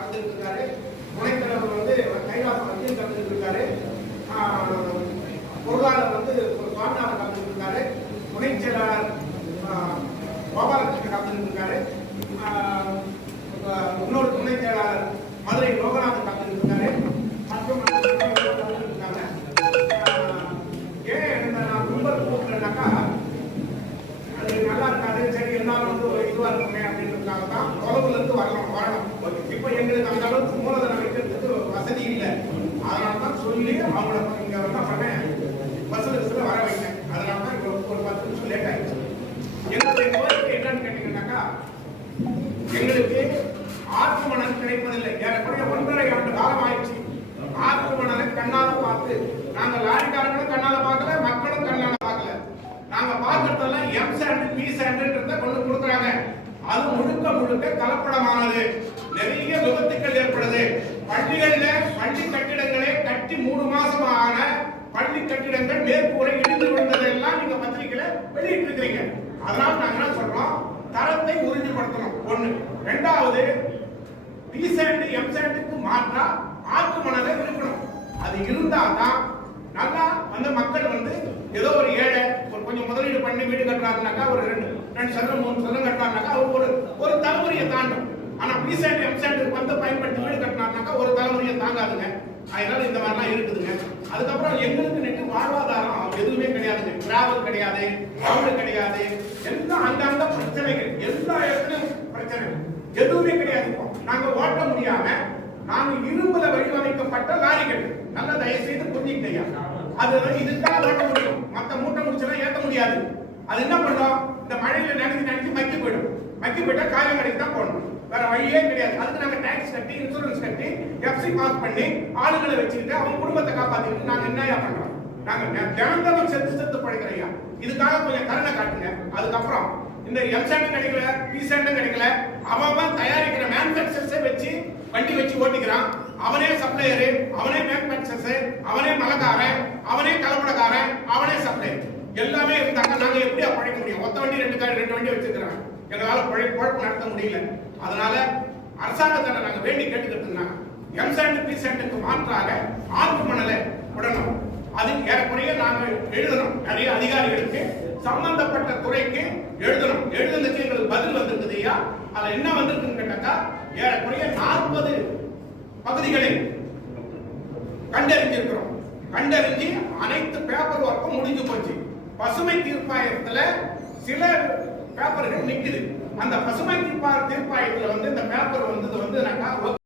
கலந்துட்டு இருக்காரு. துணைத்தலைவர் வந்து கைலாசம் வக்கீல் கலந்துட்டு இருக்காரு. பொருளாளர் வந்து சுவாமிநாதன் கலந்துட்டு இருக்காரு. துணை செயலாளர் கோபாலகிருஷ்ணன் கலந்துட்டு இருக்காரு. இன்னொரு துணை செயலாளர் மதுரை லோகநாதன் கலந்துட்டு இருக்காரு. மற்றும் இருக்காங்க. ஏன் நான் கும்பல் கூப்பிடுறேன்னாக்கா அது நல்லா இருக்காது, சரி எல்லாரும் வந்து ஒரு இதுவா இருக்குமே அப்படின்றதுக்காக தான் தொலைவுல இருந்து வரணும். இப்ப எங்களுக்கு அந்த அளவுக்கு மூலதனம் வைக்கிறதுக்கு வசதி இல்லை. அதனாலதான் சொல்லி அவங்கள இங்க என்ன பண்ணேன், பஸ்ல வர வைத்தேன். அதனாலதான் இப்போ ஒரு 10 நிமிஷம் லேட் ஆயிடுச்சு. எங்களுடைய கோரிக்கை என்னன்னு கேட்டீங்கன்னாக்கா, எங்களுக்கு ஆற்று மணல் கிடைப்பதில்லை. ஏறக்குறைய 1.5 ஆண்டு காலம் ஆயிடுச்சு. ஆற்று மணலை கண்ணால பார்த்து, நாங்க லாரிக்காரங்களும் கண்ணால பார்க்கல, மக்களும் கண்ணால பார்க்கல. நாங்க பார்க்கறதெல்லாம் எம் சாண்ட் பி சாண்ட்ன்றத கொண்டு கொடுக்குறாங்க. அது முழுக்க முழுக்க கலப்படமானது. நிறைய விபத்துக்கள் ஏற்படுது. பள்ளிகளில பள்ளி கட்டிடங்களை கட்டி 3 மாசம் ஆன பள்ளி கட்டிடங்கள் மேற்கூரை இடிந்து விழுந்ததெல்லாம் நீங்க பத்திரிகையில வெளியிட்டு இருக்கீங்க. அதனால நாங்க என்ன சொல்றோம், தரத்தை உறுதிப்படுத்தணும். ஒண்ணு. ரெண்டாவது, பி சாண்ட் எம் சாண்டுக்கு மாற்றா ஆற்று மணலை இருக்கணும். அது இருந்தாதான் நல்லா அந்த மக்கள் வந்து ஏதோ ஒரு ஏழை ஒரு கொஞ்சம் முதலீடு பண்ணி வீடு கட்டுறாருனாக்கா, ஒரு 2 சதுரம் 3 சதுரம் கட்டுறாருனாக்கா ஒரு தலைமுறையை தாண்டும். ஆனா பி சாண்ட் எம் சாண்ட் வந்து பயன்படுத்தி வீடு கட்டினாருனாக்கா ஒரு தலைமுறையை தாங்காதுங்க. அதனால இந்த மாதிரிலாம் இருக்குதுங்க. அதுக்கப்புறம் எங்களுக்கு நெட்டு வாழ்வாதாரம் எதுவுமே கிடையாதுங்க. டிராவல் கிடையாது, சவுண்ட் கிடையாது, எல்லாம் அங்கங்க பிரச்சனைகள், எல்லா இடத்துலயும் பிரச்சனை, எதுவுமே கிடையாது. இப்போ நாங்க ஓட்ட முடியாம நாங்க இரும்புல வடிவமைக்கப்பட்ட லாரிகள், நல்ல தயவு செய்து புரிஞ்சுக்கிட்டீங்க. அது இதுக்காக ஓட்ட முடியும், மத்த மூட்டை முடிச்செல்லாம் ஏற்ற முடியாது. அது என்ன பண்ணோம், இந்த மழையில நினைச்சு மக்கி போயிடும். மக்கி போயிட்டா காயம் கடைக்கு தான் போடணும், வேற வழியே கிடையாது. அதுக்கு நாங்க டாக்ஸ் கட்டி இன்சூரன்ஸ் கட்டி எஃப்சி பாஸ் பண்ணி ஆளுங்களை வச்சுக்கிட்டு அவங்க குடும்பத்தை காப்பாத்திக்கிட்டு நாங்க என்ன பண்றோம். நாங்க தினந்தனம் செத்து பழைக்கிறையா. இதுக்காக கொஞ்சம் கருணை காட்டுங்க. அதுக்கப்புறம் இந்த எம் சாண்ட் கிடைக்கல, பி சாண்ட் கிடைக்கல, அவன் தயாரிக்கிற மேனுபேக்சர்ஸை வச்சு வண்டி வச்சு ஓட்டிக்கிறான். அவனே சப்ளையரு, அவனே மேனுபேக்சர்ஸ், அவனே மலக்காரன், அவனே கலப்படக்காரன், அவனே சப்ளையர், எல்லாமே இருந்தாங்க. நாங்க எப்படியா பழைக்க முடியும்? ஒத்த வண்டி 2 வண்டி வச்சிருக்கிறாங்க. எங்களால குழப்பம் நடத்த முடியல. அதனால அரசாங்கத்தை நாங்க வேண்டி கேட்டுக்கிட்டு எம் சாண்ட் பி சாண்டுக்கு மாற்றாக ஆற்று மணலை விடணும். அது ஏறக்குறைய நாங்க எழுதணும். நிறைய அதிகாரிகளுக்கு சம்பந்தப்பட்ட துறைக்கு எழுதணும். எழுதுனதுக்கு எங்களுக்கு பதில் வந்திருக்குது. ஐயா அதுல என்ன வந்திருக்குன்னு கேட்டாக்கா, ஏறக்குறைய 40 பகுதிகளை கண்டறிஞ்சிருக்கிறோம். கண்டறிஞ்சு அனைத்து பேப்பர் ஒர்க்கும் முடிஞ்சு போச்சு. பசுமை தீர்ப்பாயத்துல சில பேப்பர்கள் நிக்குது. அந்த பசுமை தீர்ப்பாயத்துல வந்து இந்த பேப்பர் வந்து